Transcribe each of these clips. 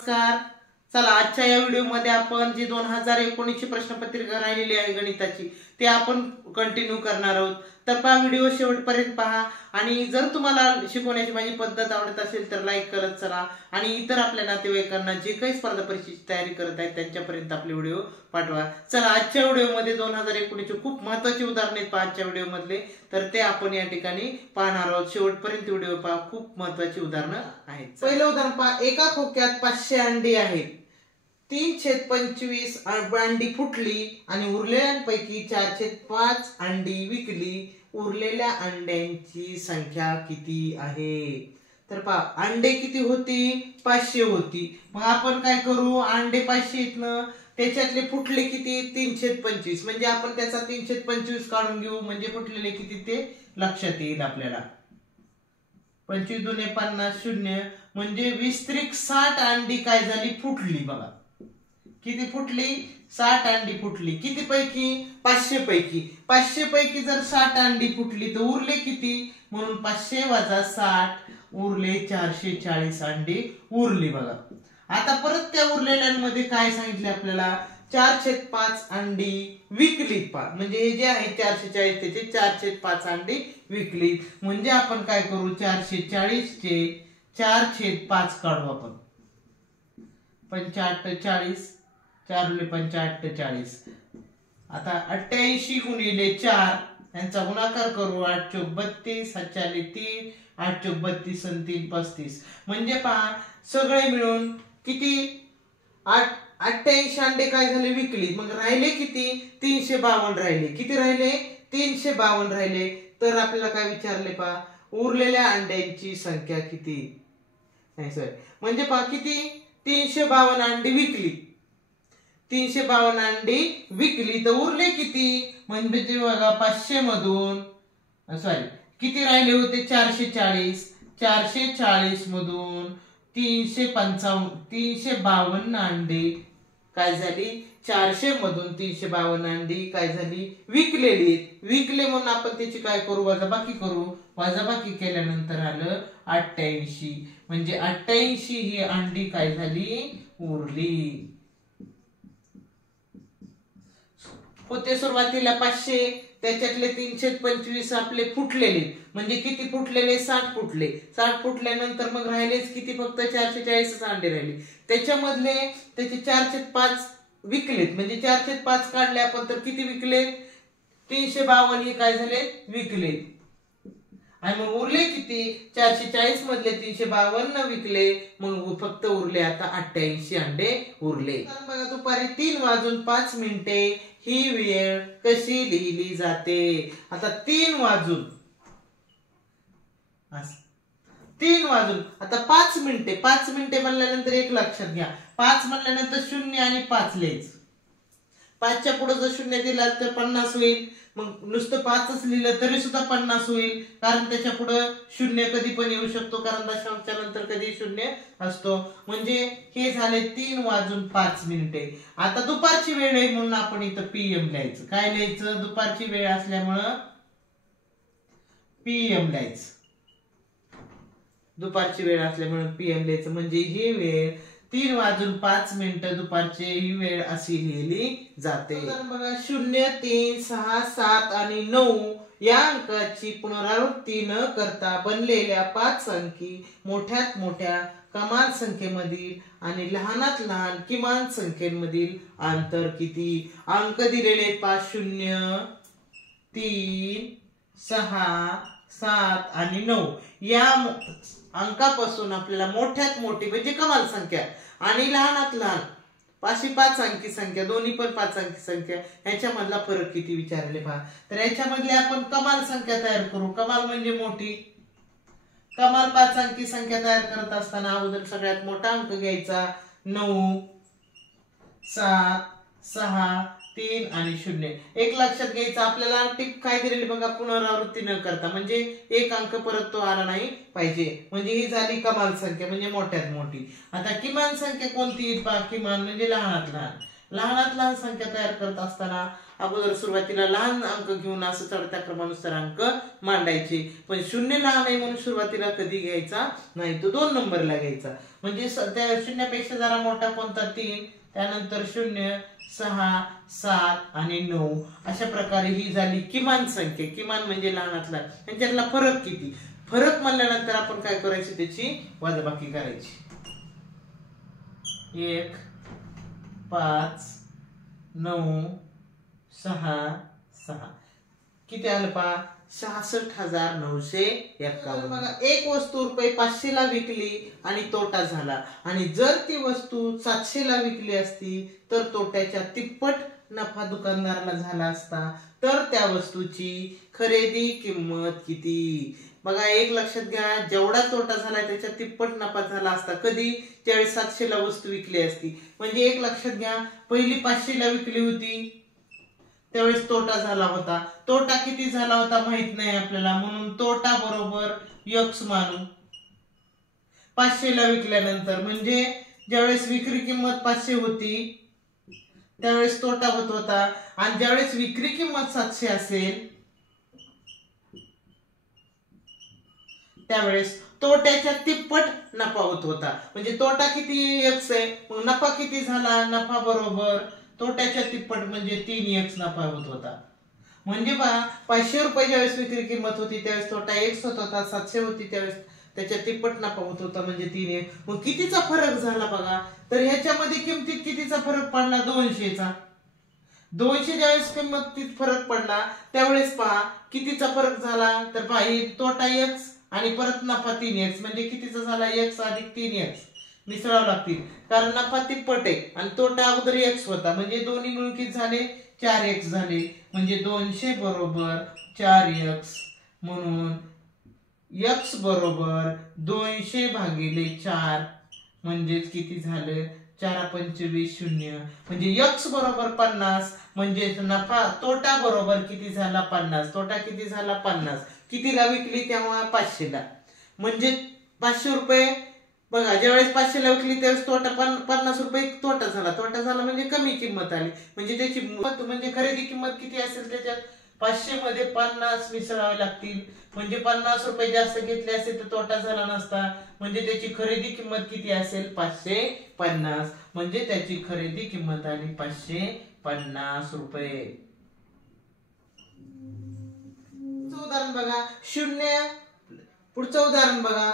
नमस्कार. चला आजच्या या व्हिडिओमध्ये आपण जी 2019 ची प्रश्नपत्रिका राहिलेली आहे गणिताची ते आपण कंटिन्यू करणार आहोत. तर पहा, व्हिडिओ शेवटपर्यंत पहा आणि जर तुम्हाला शिकवण्याची माझी पद्धत आवडत असेल तर लाईक करत चला आणि इतर आपल्या नातेवाईकांना जे काही स्पर्धा परीक्षेची तयारी करत आहेत त्यांच्यापर्यंत आपले व्हिडिओ पाठवा. चला आजच्या व्हिडिओमध्ये 2019 चे खूप महत्त्वाचे उदाहरण आहेत आजच्या व्हिडिओमधले, तर ते आपण या ठिकाणी पाहणार आहोत. शेवटपर्यंत व्हिडिओ पहा, खूप महत्त्वाची उदाहरणं आहेत. पहिलं उदाहरण पहा, एका खोक्यात 500 अंडी आहेत. 3/25 अंडी फुटली आणि उरलेल्यांपैकी 4/5 अंडी विकली. उरलेल्या अंड्यांची संख्या किती आहे? तर पहा, अंडे किती होती? 500 होती. मग आपण काय करू, अंडे 500 इथनं त्याच्यातले फुटले किती? 3/25. म्हणजे आपण त्याचा 3/25 काढून घेऊ, म्हणजे फुटलेले किती ते लक्षात येईल आपल्याला. 25 दुने 50 0 म्हणजे 20×60 अंडी काय झाली? फुटली. बघा किती फुटली? 60 अंडी फुटली. किती पैकी? 500 पैकी. 500 पैकी जर 60 अंडी फुटली तर उरले किती? म्हणून 500 वजा 60 उरले 440 अंडी उरली. बघा आता परत त्या उरलेल्यांमध्ये काय सांगितले आपल्याला? 4/5 अंडी विकली. म्हणजे हे जे आहे 440 त्याचे 4/5 अंडी विकली. म्हणजे आपण काय करू, 440 चे 4/5 काढू आपण. 45 4 45 40. आता 88 गुणिले 4 यांचा गुणाकार करू. 8 × 32 7 3 8 × 32 आणि 3 35. म्हणजे पहा सगळे मिळून किती? 88 अंडे काय झाले? विकली. मग राहिले किती? 352 राहिले. किती राहिले? 352 राहिले. तर आपल्याला काय विचारले पहा, उरलेल्या अंड्यांची संख्या किती? नाही सर, म्हणजे पहा किती? 352 अंडी विकली. 352 अंडी विकली तर उरले किती? म्हणजे बघा 500 मधून किती राहिले होते? 440. 440 मधून 352 अंडी काय झाली? 400 मधून 352 अंडी काय झाली? विकलेली. विकले म्हणून आपण त्याची काय करू? वजाबाकी करू. वजाबाकी केल्यानंतर आलं 88. म्हणजे 88 ही अंडी काय झाली? उरली. होते सुरुवातीला 500, त्याच्यातले 3/25 आपले फुटलेले. म्हणजे किती फुटलेले? 60 फुटले. 60 फुटल्यानंतर मग राहिलेच किती? फक्त 440 अंडे राहिले. त्याच्यामधले त्याचे 4/5 विकलेत. म्हणजे 4/5 काढले आपण तर किती विकले? 352 हे काय झाले? विकले. आणि मग उरले किती? 440 मधले 352 विकले. मग फक्त उरले आता 88 अंडे उरले. बघा, दुपारी 3:05 ही वेळ कशी लिहिली जाते? आता 3 वाजून आता 5 मिनिटे. 5 मिनिटे म्हणल्यानंतर एक लक्षात घ्या, 5 म्हणल्यानंतर 0 आणि 5 लिहायचं. 5च्या पुढे जर 0 दिला तर 50 होईल. मग नुसतं 5च लिहिलं तरी सुद्धा 50 होईल, कारण त्याच्या पुढे 0 कधी पण येऊ शकतो, कारण दशांशच्या नंतर कधी 0 असतो. म्हणजे हे झाले 3:05. आता दुपारची वेळ आहे म्हणून आपण इथं PM लिहायचं. काय लिहायचं? दुपारची वेळ असल्यामुळं PM लिहायचं. दुपारची वेळ असल्यामुळे PM लिहायचं. म्हणजे ही वेळ 3:05 दुपारची ही वेळ अशी लिहिली जाते. बघा 0 3 6 7 आणि 9 या अंकाची पुनरावृत्ती न करता बनलेल्या 5 अंकी मोठ्यात मोठ्या कमाल संख्येमधील आणि लहानात लहान किमान संख्येमधील अंतर किती? अंक दिलेले 5 0 3 6 7 आणि 9 या अंकापासून आपल्याला मोठ्यात मोठी म्हणजे कमाल संख्या आणि लहानात लहान अशी 5 अंकी संख्या, दोन्ही पण 5 अंकी संख्या, ह्याच्यामधला फरक किती विचारले पहा. तर याच्यामधले आपण कमाल संख्या तयार करू. कमाल म्हणजे मोठी. कमाल 5 अंकी संख्या तयार करत असताना अगोदर सगळ्यात मोठा अंक घ्यायचा. 9 7 6 3 आणि 0. एक लक्षात घ्यायचं, आपल्याला टिप काय दिलेली बघा, पुनरावृत्ती न करता, म्हणजे एक अंक परत तो आला नाही पाहिजे. म्हणजे ही झाली कमाल संख्या म्हणजे मोठ्यात मोठी. आता किमान संख्या कोणती? किमान म्हणजे लहानात लहान. लहानात लहान संख्या तयार करत असताना अगोदर सुरुवातीला लहान अंक घेऊन असं चढत्या क्रमानुसार अंक मांडायचे, पण शून्य लहान आहे म्हणून सुरुवातीला कधी घ्यायचा नाही, तो 2 नंबरला घ्यायचा. म्हणजे त्या शून्यापेक्षा जरा मोठा कोणता 3, त्यानंतर 0, 6, 7 आणि 9 अशा प्रकारे ही झाली किमान संख्या. किमान म्हणजे लहानातला, त्यांच्यातला फरक किती. फरक म्हणल्यानंतर आपण काय करायची, त्याची वजाबाकी करायची. 1, 5, 9, 6, 6 किती आलं पहा, 66,951. बघा, एक वस्तू रुपये 500 ला विकली आणि तोटा झाला, आणि जर ती वस्तू 700 ला विकली असती तर तोट्याच्या तिप्पट नफा दुकानदाराला झाला असता, तर त्या वस्तूची खरेदी किंमत किती. बघा, एक लक्षात घ्या, जेवढा तोटा झाला त्याच्या तिप्पट नफा झाला असता कधी, ज्यावेळेस 700 ला वस्तू विकली असती. म्हणजे एक लक्षात घ्या, पहिली 500 ला विकली होती त्यावेळेस तोटा झाला होता. तोटा किती झाला होता माहित नाही आपल्याला, म्हणून तोटा बरोबर x मानू. 500 ला विकल्यानंतर म्हणजे ज्यावेळेस विक्री किंमत 500 होती त्यावेळेस तोटा होत होता, आणि ज्यावेळेस विक्री किंमत 700 असेल त्यावेळेस तोट्याच्या तिप्पट नफा होत होता. म्हणजे तोटा किती x आहे, मग नफा किती झाला, नफा बरोबर तोट्याच्या तिप्पट म्हणजे 3x नफा होत होता. म्हणजे पहा, 500 रुपये ज्यावेळेस विक्री किंमत होती त्यावेळेस तोटा x होत होता, 700 होती त्यावेळेस त्याच्या तिप्पट नफा होत होता म्हणजे 3x. मग कितीचा फरक झाला बघा, तर ह्याच्यामध्ये किमतीत कितीचा फरक पडला, 200चा. 200 ज्यावेळेस किंमतीत फरक पडला त्यावेळेस पहा कितीचा फरक झाला, तर पहा तोटा x आणि परत नफा 3x, म्हणजे कितीचा झाला, x अधिक 3x मिसळावं लागतील, कारण नफा तिप्पट आहे आणि तोटा अगोदर x होता, म्हणजे दोन्ही मिळून किती झाले, 4x झाले. म्हणजे 200 बरोबर 4x, म्हणून x बरोबर 200 भागिले 4 म्हणजेच किती झालं, 4 25 0. म्हणजे x बरोबर 50, म्हणजे नफा तोटा बरोबर किती झाला, 50. तोटा किती झाला, 50. कितीला विकली तेव्हा, 500 ला. म्हणजे 500 रुपये बघा, ज्यावेळेस 500 ला विकली त्यावेळेस तोटा 50 रुपये तोटा झाला. तोटा झाला म्हणजे कमी किंमत आली, म्हणजे त्याची म्हणजे खरेदी किंमत किती असेल त्याच्यात 500 मध्ये 50 मिसळावे लागतील. म्हणजे 50 रुपये जास्त घेतले असेल तर तोटा झाला नसता, म्हणजे त्याची खरेदी किंमत किती असेल, 550. म्हणजे त्याची खरेदी किंमत आली 550 रुपये. उदाहरण बघा, 0. पुढचं उदाहरण बघा,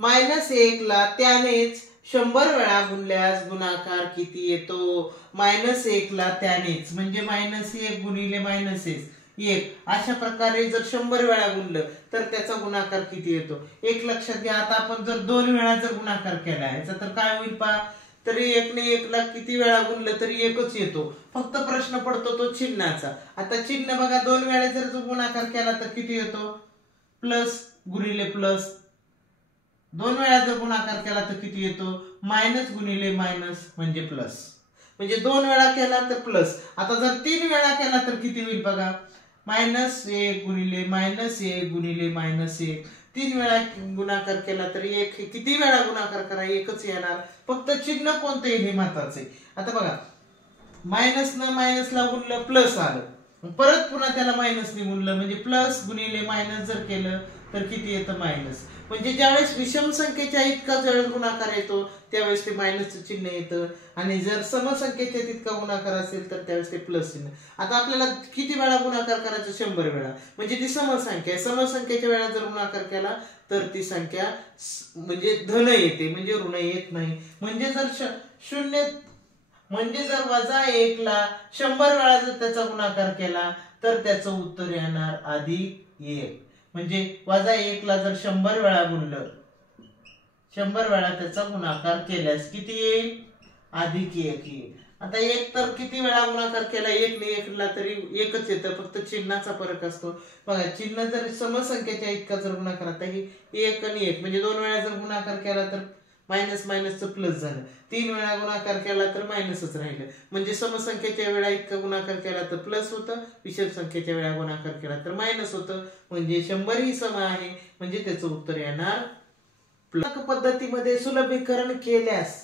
-1 ला त्यानेच 100 वेळा गुणल्यास गुणाकार किती येतो. -1 ला त्यानेच म्हणजे -1 गुणिले -1 अशा प्रकारे जर 100 वेळा गुणलं तर त्याचा गुणाकार किती येतो. एक लक्षात घ्या, आता आपण जर 2 वेळा जर गुणाकार केला याचा तर काय होईल पहा, तरी 1 ने 1 ला किती वेळा गुणलं तरी 1च येतो. फक्त प्रश्न पडतो तो चिन्हाचा. आता चिन्ह बघा, 2 वेळा जर गुणाकार केला तर किती येतो, प्लस गुणिले प्लस. 2 वेळा जर गुणाकार केला तर किती येतो, मायनस गुणिले मायनस म्हणजे प्लस. म्हणजे 2 वेळा केला तर प्लस. आता जर 3 वेळा केला तर किती होईल बघा, -1 गुणिले -1 गुणिले -1. 3 वेळा गुणाकार केला तर 1. किती वेळा गुणाकार करा, 1च येणार. फक्त चिन्ह कोणतं येईल हे महत्वाचं आहे. आता बघा, मायनस न मायनसला गुणलं प्लस आलं, परत पुन्हा त्याला मायनसने गुणलं म्हणजे प्लस गुणिले मायनस जर केलं तर किती येतं, मायनस. म्हणजे ज्यावेळेस विषम संख्येच्या इतका ज्यावेळेस गुणाकार येतो त्यावेळेस ते मायनसचं चिन्ह येतं, आणि जर समसंख्येच्या तितका गुणाकार असेल तर त्यावेळेस ते प्लस चिन्ह. आता आपल्याला किती वेळा गुणाकार करायचा, 100 वेळा. म्हणजे ती समसंख्या आहे. समसंख्येच्या वेळा जर गुणाकार केला तर ती संख्या म्हणजे धन येते, म्हणजे ऋण येत नाही. म्हणजे जर 0 म्हणजे जर -1 ला 100 वेळा जर त्याचा गुणाकार केला तर त्याचं उत्तर येणार +1. म्हणजे -1 ला जर 100 वेळा गुणलं, 100 वेळा त्याचा गुणाकार केल्यास किती येईल, +1 येईल. आता 1 तर किती वेळा गुणाकार केला, 1 ने 1 ला तरी 1च येतं, फक्त चिन्हाचा फरक असतो. बघा, चिन्ह जर समसंख्येच्या इतका जर गुणाकार, आता ही 1 आणि 1 म्हणजे 2 वेळा जर गुणाकार केला तर मायनस मायनसचं प्लस झालं. 3 वेळा गुणाकार केला तर मायनसच राहिलं. म्हणजे समसंख्येच्या वेळा इतका गुणाकार केला तर प्लस होतं, विषम संख्येच्या वेळा गुणाकार केला तर मायनस होतं. म्हणजे 100 ही सम आहे, म्हणजे त्याचं उत्तर येणार. पद्धतीमध्ये सुलभीकरण केल्यास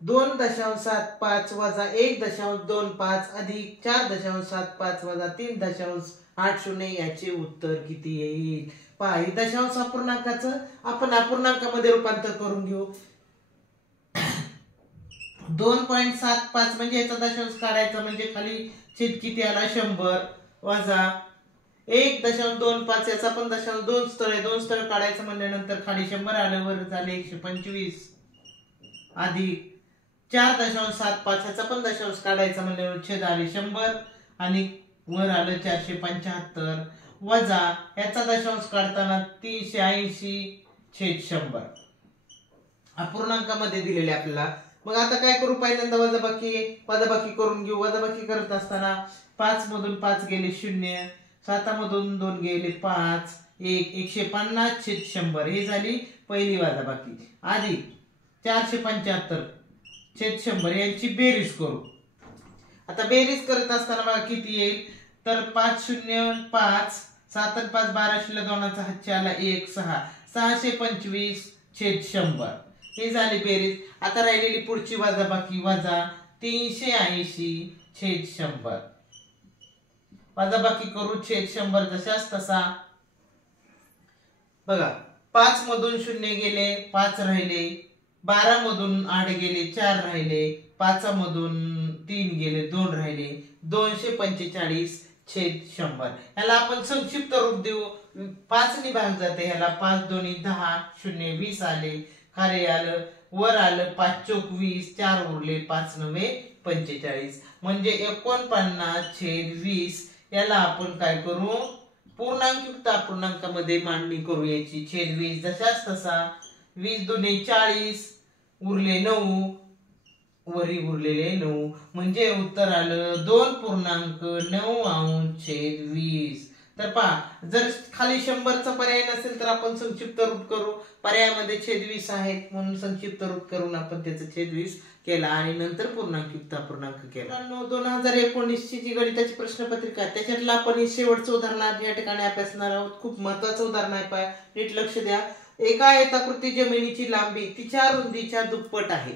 2.75 वजा 1.25 अधिक 4.75 वजा 3.80 याचे उत्तर किती येईल? पहा, ही दशांश अपूर्णांकाचं आपण अपूर्णांकामध्ये रूपांतर करून घेऊ. 2.75 म्हणजे याचा दशांश काढायचा म्हणजे खाली छेद किती आला? 100 वजा 1.25 याचा पण दशांश दोन स्थळ काढायचं म्हणल्यानंतर खाली 100 आलं, वर झाले 125 अधिक 4.75 याचा पण दशांश काढायचा म्हणल्यावर छेद आले 100 आणि वर आलं 475 वजा याचा दशांश काढताना 380/100 अपूर्णांकामध्ये दिलेले आपल्याला. मग आता काय करू? पहिल्यांदा वजाबाकी करून घेऊ. वजाबाकी करत असताना 5 मधून 5 गेले 0, 7 मधून 2 गेले 5, 150/100 ही झाली पहिली वजाबाकी. अधिक 475/100 यांची बेरीज करू. आता बेरीज करत असताना बघा किती येईल? तर 5 0 5, 7 आणि 5 12, 2चा हातची आला 1 6, 625/100 ही झाली बेरीज. आता राहिलेली पुढची वजाबाकी वजा 380/100 वजाबाकी करू. छेद 100 जशाच तसा. बघा 5 मधून 0 गेले 5 राहिले, 12 मधून 8 गेले 4 राहिले, 5 मधून 3 गेले 2 राहिले, 245/100 याला आपण संक्षिप्त रूप देऊ. 5 ने भाग जाते ह्याला. 5 दोन्ही 10, 0 20 आले, खाली आलं, वर आलं 5 चौक 20, 4 उरले, 5 9 45 म्हणजे 49/20 याला आपण काय करू? पूर्णांकयुक्त अपूर्णांकामध्ये मांडणी करू याची. छेद 20 जशाच तसा. 20 दोन्ही 40, उरले 9, वरी उरलेले 9 म्हणजे उत्तर आलं 2.9/20. तर पहा, जर खाली 100चा पर्याय नसेल तर आपण संक्षिप्त रूप करू. पर्यायामध्ये छेद 20 आहेत म्हणून संक्षिप्त रूप करून आपण त्याचं छेद 20 केला आणि नंतर पूर्णांकयुक्त अपूर्णांक केला. 2019 ची जी गणिताची प्रश्नपत्रिका आहे त्याच्यातलं आपण हे शेवटचं उदाहरण या ठिकाणी अभ्यासणार आहोत. खूप महत्वाचं उदाहरण आहे, पहा नीट लक्ष द्या. एका आयताकृती जमिनीची लांबी तिच्या रुंदीच्या दुप्पट आहे.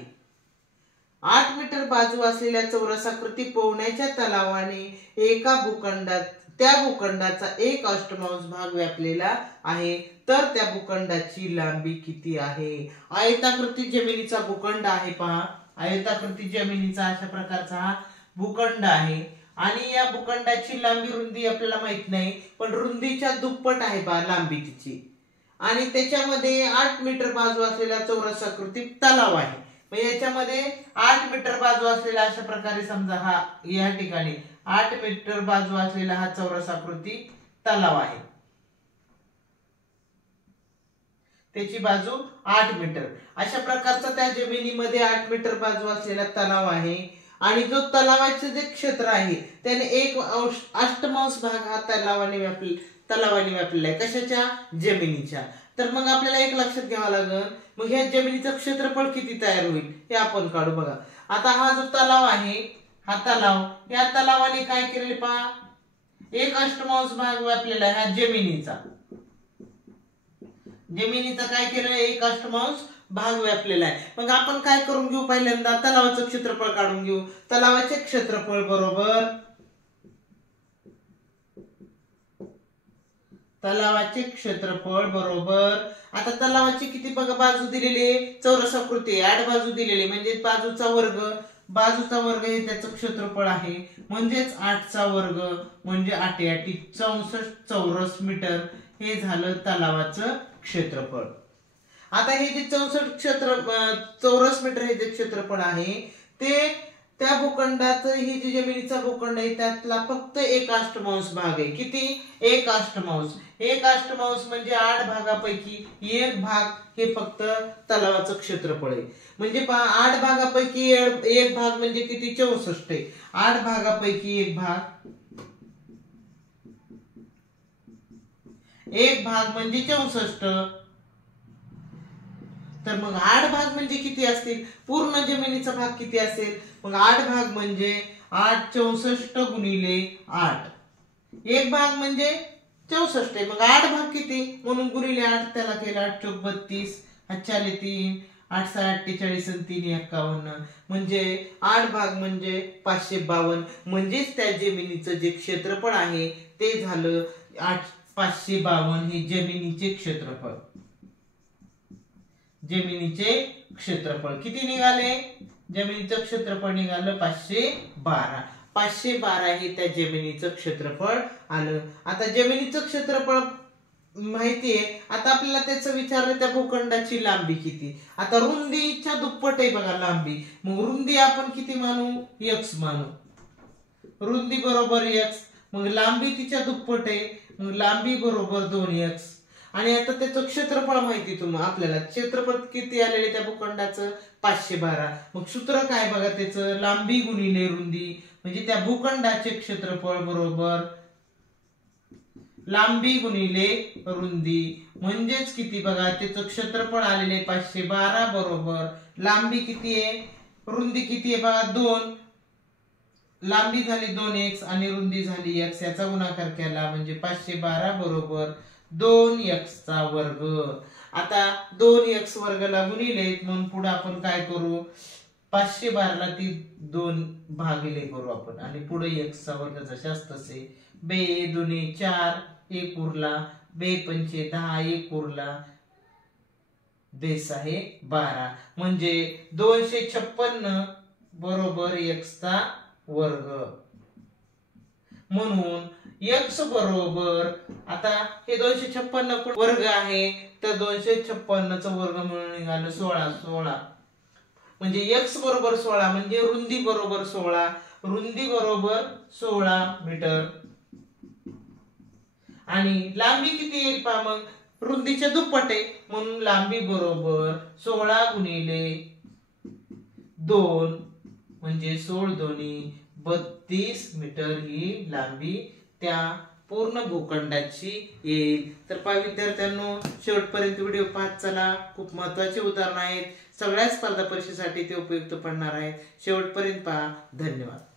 8 मीटर बाजू असलेल्या चौरसाकृती पोहण्याच्या तलावाने एका भूखंडात त्या भूखंडाचा 1/8 भाग व्यापलेला आहे. तर त्या भूखंडाची लांबी किती आहे? आयताकृती जमिनीचा भूखंड आहे. पहा, आयताकृती जमिनीचा अशा प्रकारचा हा भूखंड आहे आणि या भूखंडाची लांबी रुंदी आपल्याला माहित नाही, पण रुंदीच्या दुप्पट आहे पहा लांबी तिची. आणि त्याच्यामध्ये 8 मीटर बाजू असलेला चौरसाकृती तलाव आहे. मग याच्यामध्ये 8 मीटर बाजू असलेला अशा प्रकारे समजा हा या ठिकाणी 8 मीटर बाजू असलेला हा चौरसाकृती तलाव आहे. त्याची बाजू 8 मीटर अशा प्रकारचा त्या जमिनीमध्ये 8 मीटर बाजू असलेला तलाव आहे. आणि जो तलावाचे जे क्षेत्र आहे त्याने 1/8 भाग हा तलावाने व्यापलेला आहे. कशाच्या? जमिनीच्या. तर मग आपल्याला एक लक्षात घ्यावं लागेल, मग ह्या जमिनीचं क्षेत्रफळ किती तयार होईल हे आपण काढू. बघा आता हा जो तलाव आहे, हा तलाव, या तलावाने काय केले पहा, 1/8 भाग व्यापलेला आहे हा जमिनीचा. जमिनीचा काय केलं? 1/8 भाग व्यापलेला आहे. मग आपण काय करून घेऊ? पहिल्यांदा तलावाचं क्षेत्रफळ काढून घेऊ. तलावाचे क्षेत्रफळ बरोबर तलावाचे क्षेत्रफळ बरोबर, आता तलावाची किती बघा बाजू दिलेली चौरसाकृती 8 बाजू दिलेली म्हणजे बाजूचा वर्ग हे त्याचं क्षेत्रफळ आहे. म्हणजेच 8चा वर्ग म्हणजे 8 8 64 चौरस मीटर हे झालं तलावाचं क्षेत्रफळ. आता हे जे 64 चौरस मीटर हे जे क्षेत्रफळ आहे ते त्या भूखंडात ही जी जमिनीचा भूखंड आहे त्यातला फक्त 1/8 भाग आहे. किती? 1/8. 1/8 म्हणजे 8 भागापैकी 1 भाग हे फक्त तलावाचं क्षेत्रफळ आहे. म्हणजे 8 भागापैकी 1 भाग म्हणजे किती? 64 आहे. 8 भागापैकी 1 भाग म्हणजे 64. तर मग 8 भाग म्हणजे किती असतील? पूर्ण जमिनीचा भाग किती असेल? मग 8 भाग म्हणजे 8 64 गुणिले 8. 1 भाग म्हणजे 64 आहे. मग 8 भाग किती? म्हणून गुणिले 8 त्याला केला 8 चौक 32, 4 3, 8 6 48 आणि 3 51 म्हणजे 8 भाग म्हणजे 552 म्हणजेच त्या जमिनीचं जे क्षेत्रफळ आहे ते झालं 552 हे जमिनीचे क्षेत्रफळ. जमिनीचे क्षेत्रफळ किती निघाले? जमिनीचं क्षेत्रफळ निघालं 512. 512 हे त्या जमिनीचं क्षेत्रफळ आलं. आता जमिनीचं क्षेत्रफळ माहितीये. आता आपल्याला त्याचं विचारलं त्या भूखंडाची लांबी किती. आता रुंदीच्या दुप्पट आहे बघा लांबी. मग रुंदी आपण किती मानू? x मानू. रुंदी बरोबर x. मग लांबी तिच्या दुप्पट आहे. मग लांबी बरोबर 2x. आणि आता त्याचं क्षेत्रफळ माहिती तुम्हाला. आपल्याला क्षेत्रफळ किती आलेले त्या भूखंडाचं? 512. मग सूत्र काय बघा त्याचं? लांबी गुणिले रुंदी म्हणजे त्या भूखंडाचे क्षेत्रफळ बरोबर लांबी गुणिले रुंदी म्हणजेच किती बघा त्याचं क्षेत्रफळ आलेले 512 बरोबर लांबी किती आहे? रुंदी किती आहे बघा? 2. लांबी झाली 2x आणि रुंदी झाली x. याचा गुणाकार केला म्हणजे 512 बरोबर 2x चा वर्ग. आता 2x वर्गाला गुणिले म्हणून पुढे आपण काय करू? 512 ला ती 2 भागिले करू आपण आणि पुढे x चा वर्ग जशाच तसे. 2 दुने 4 1 उरला. 2 पंचे 10 1 उरला. बेस आहे 12 म्हणजे 256 बरोबर x चा वर्ग. म्हणून x बरोबर आता हे 256 वर्ग आहे तर 256 चा वर्ग म्हणून निघालं 16 म्हणजे x बरोबर 16 म्हणजे रुंदी बरोबर 16. रुंदी बरोबर 16 मीटर आणि लांबी किती येईल पहा. मग रुंदीच्या दुप्पट आहे म्हणून लांबी बरोबर 16 गुणिले 2 म्हणजे 16 दोन्ही 32 मीटर ही लांबी त्या पूर्ण भूखंडाची येईल. तर पहा विद्यार्थ्यांनो, शेवटपर्यंत व्हिडिओ पाहत चला. खूप महत्त्वाचे उदाहरण आहेत. सगळ्या स्पर्धा परीक्षेसाठी ते उपयुक्त पडणार आहेत. शेवटपर्यंत पहा. धन्यवाद.